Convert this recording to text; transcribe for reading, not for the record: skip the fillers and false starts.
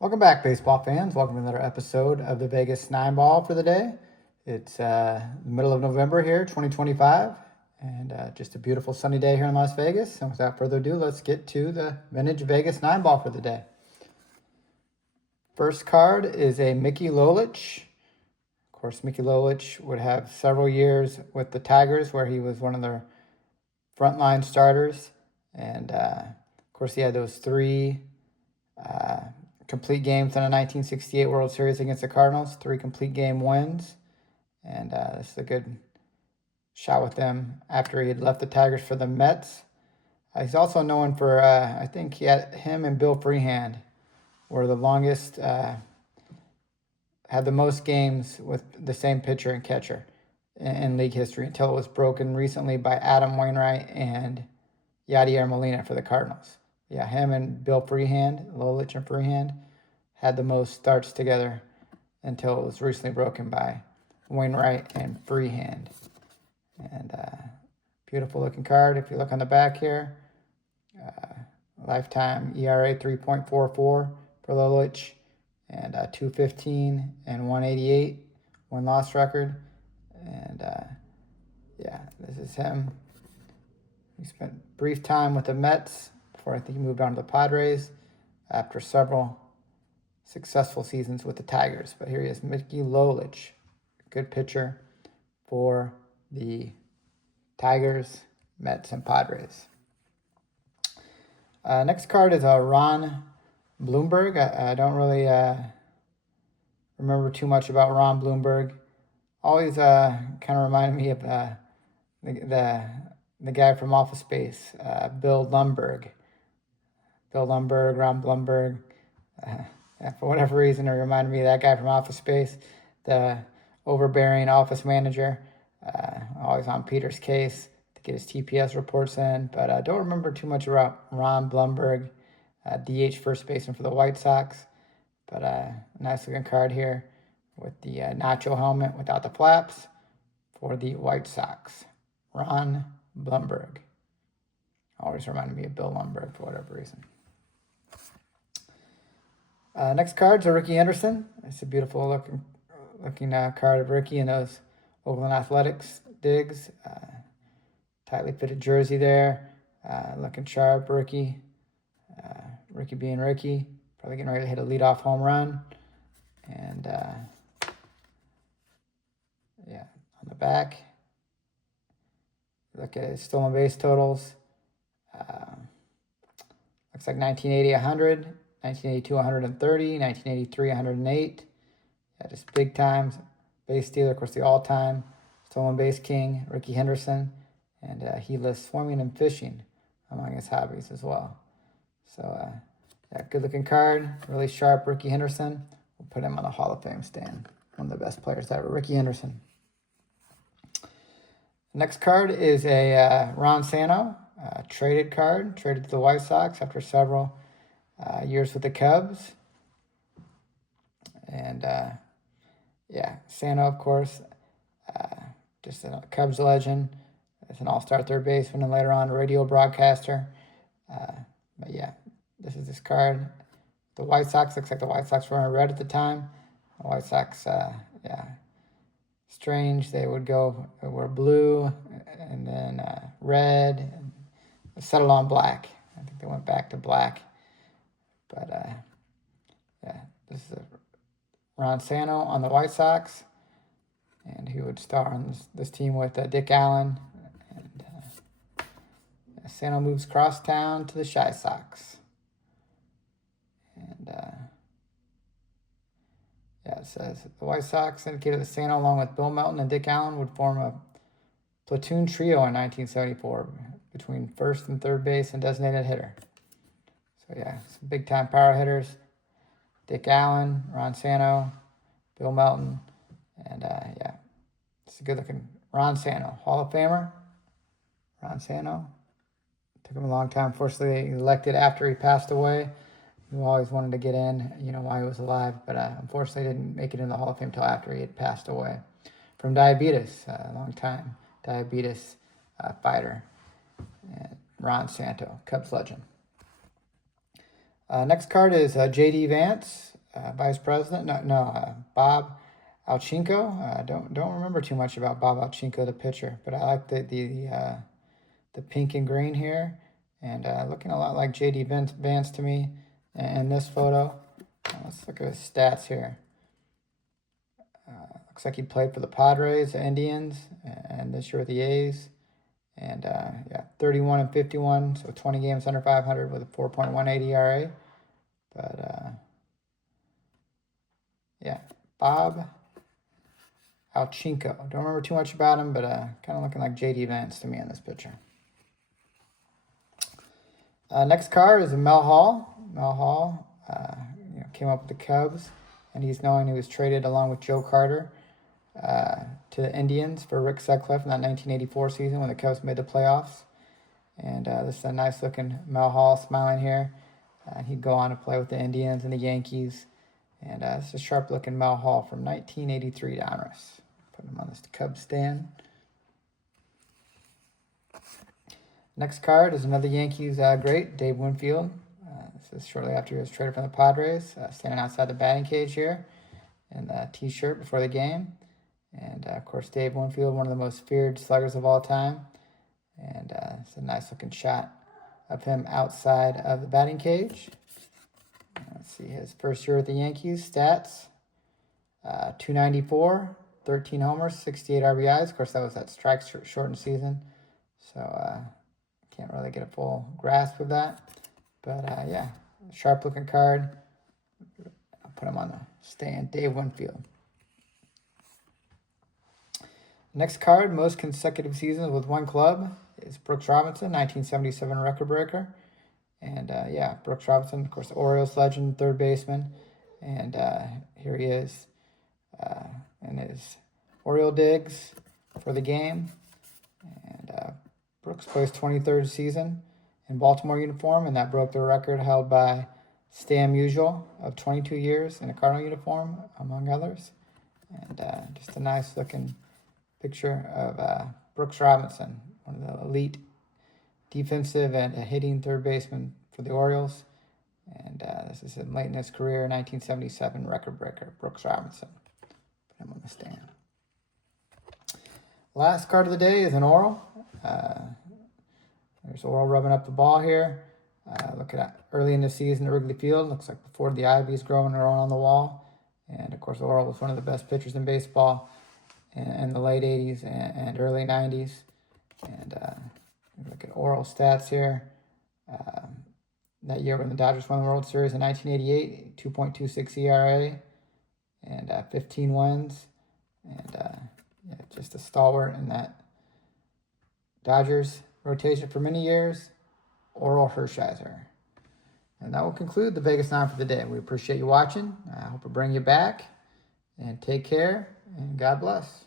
Welcome back, baseball fans. Welcome to another episode of the Vegas 9 Ball for the day. It's the middle of November here, 2025, and just a beautiful sunny day here in Las Vegas. And without further ado, let's get to the vintage Vegas 9 Ball for the day. First card is a Mickey Lolich. Of course, Mickey Lolich would have several years with the Tigers where he was one of their frontline starters. And, of course, he had those three complete games in a 1968 World Series against the Cardinals, 3 complete game wins. And this is a good shot with them after he had left the Tigers for the Mets. He's also known for, I think him and Bill Freehand were the longest, had the most games with the same pitcher and catcher in league history until it was broken recently by Adam Wainwright and Yadier Molina for the Cardinals. Yeah, him and Bill Freehand, Lolich and Freehand, had the most starts together until it was recently broken by Wainwright and Freehand. And beautiful looking card. If you look on the back here, lifetime ERA 3.44 for Lolich, and 215 and 188 win-loss record. And yeah, this is him. He spent brief time with the Mets before I think he moved on to the Padres after several successful seasons with the Tigers. But here he is, Mickey Lolich, good pitcher for the Tigers, Mets, and Padres. Next card is Ron Blomberg. I don't really remember too much about Ron Blomberg. Always kind of reminded me of the guy from Office Space, Bill Lumbergh. Bill Lumbergh, Ron Blomberg. For whatever reason, it reminded me of that guy from Office Space, the overbearing office manager, always on Peter's case to get his TPS reports in. But I don't remember too much about Ron Blomberg, DH first baseman for the White Sox. But a nice looking card here with the nacho helmet without the flaps for the White Sox. Ron Blomberg. Always reminded me of Bill Lumbergh for whatever reason. Next card's a Ricky Henderson. It's a beautiful looking card of Ricky in those Oakland Athletics digs. Tightly fitted jersey there. Looking sharp, Ricky. Ricky being Ricky. Probably getting ready to hit a leadoff home run. And yeah, on the back, look at his stolen base totals. Looks like 1980, 100. 1982, 130, 1983, 108. Yeah, just big time base stealer. Of course, the all-time stolen base king, Ricky Henderson. And he lists swimming and fishing among his hobbies as well. So, yeah, good-looking card. Really sharp Ricky Henderson. We'll put him on the Hall of Fame stand. One of the best players ever, Ricky Henderson. Next card is a Ron Santo, traded card. Traded to the White Sox after several years with the Cubs. And yeah, Santo, of course, just a Cubs legend. As an all-star third baseman and later on radio broadcaster. But yeah, this is this card. The White Sox, looks like the White Sox were in red at the time. The White Sox, yeah, strange. They would wear blue and then red and settled on black. I think they went back to black. But, yeah, this is Ron Santo on the White Sox. And he would star on this team with Dick Allen. And Santo moves across town to the Chi Sox. And, yeah, it says, the White Sox indicated that Santo, along with Bill Melton and Dick Allen, would form a platoon trio in 1974 between first and third base and designated hitter. So, yeah, some big-time power hitters. Dick Allen, Ron Santo, Bill Melton, and, yeah, it's a good-looking Ron Santo. Hall of Famer, Ron Santo. Took him a long time. Unfortunately, he elected after he passed away. He always wanted to get in, while he was alive, but unfortunately didn't make it in the Hall of Fame until after he had passed away from diabetes, a long time diabetes fighter. Ron Santo, Cubs legend. Next card is J.D. Vance, Vice President. Bob Alchinko. Don't remember too much about Bob Alchinko, the pitcher, but I like the pink and green here, and looking a lot like J.D. Vance to me in this photo. Let's look at his stats here. Looks like he played for the Padres, the Indians, and this year with the A's. And yeah, 31 and 51, so 20 games under 500 with a 4.18 ERA. But yeah, Bob Alchinko. Don't remember too much about him, but kind of looking like J.D. Vance to me in this picture. Next card is Mel Hall. Mel Hall came up with the Cubs, and he's knowing he was traded along with Joe Carter to the Indians for Rick Sutcliffe in that 1984 season when the Cubs made the playoffs. And this is a nice looking Mel Hall smiling here. He'd go on to play with the Indians and the Yankees. And this is a sharp looking Mel Hall from 1983 downwards. Put him on this Cubs stand. Next card is another Yankees great, Dave Winfield. This is shortly after he was traded from the Padres, standing outside the batting cage here in the T-shirt before the game. And, of course, Dave Winfield, one of the most feared sluggers of all time. And it's a nice-looking shot of him outside of the batting cage. Let's see his first year with the Yankees. Stats, 294, 13 homers, 68 RBIs. Of course, that was that strike-shortened season. So, can't really get a full grasp of that. But, yeah, sharp-looking card. I'll put him on the stand. Dave Winfield. Next card, most consecutive seasons with one club, is Brooks Robinson, 1977 record breaker. And, yeah, Brooks Robinson, of course, the Orioles legend, third baseman. And here he is in his Oriole digs for the game. And Brooks plays 23rd season in Baltimore uniform, and that broke the record held by Stan Musial of 22 years in a Cardinal uniform, among others. And just a nice-looking picture of Brooks Robinson, one of the elite defensive and hitting third baseman for the Orioles. And this is late in his career, 1977 record breaker, Brooks Robinson. Put him on the stand. Last card of the day is an Oriole. There's Oriole rubbing up the ball here. Look at early in the season at Wrigley Field. Looks like before the ivy's growing on the wall. And, of course, Oriole was one of the best pitchers in baseball in the late 80s and early 90s. And look at Oriole stats here. That year when the Dodgers won the World Series in 1988, 2.26 ERA and 15 wins. And yeah, just a stalwart in that Dodgers rotation for many years, Orel Hershiser. And that will conclude the Vegas 9 for the day. We appreciate you watching. I hope to bring you back. And take care, and God bless.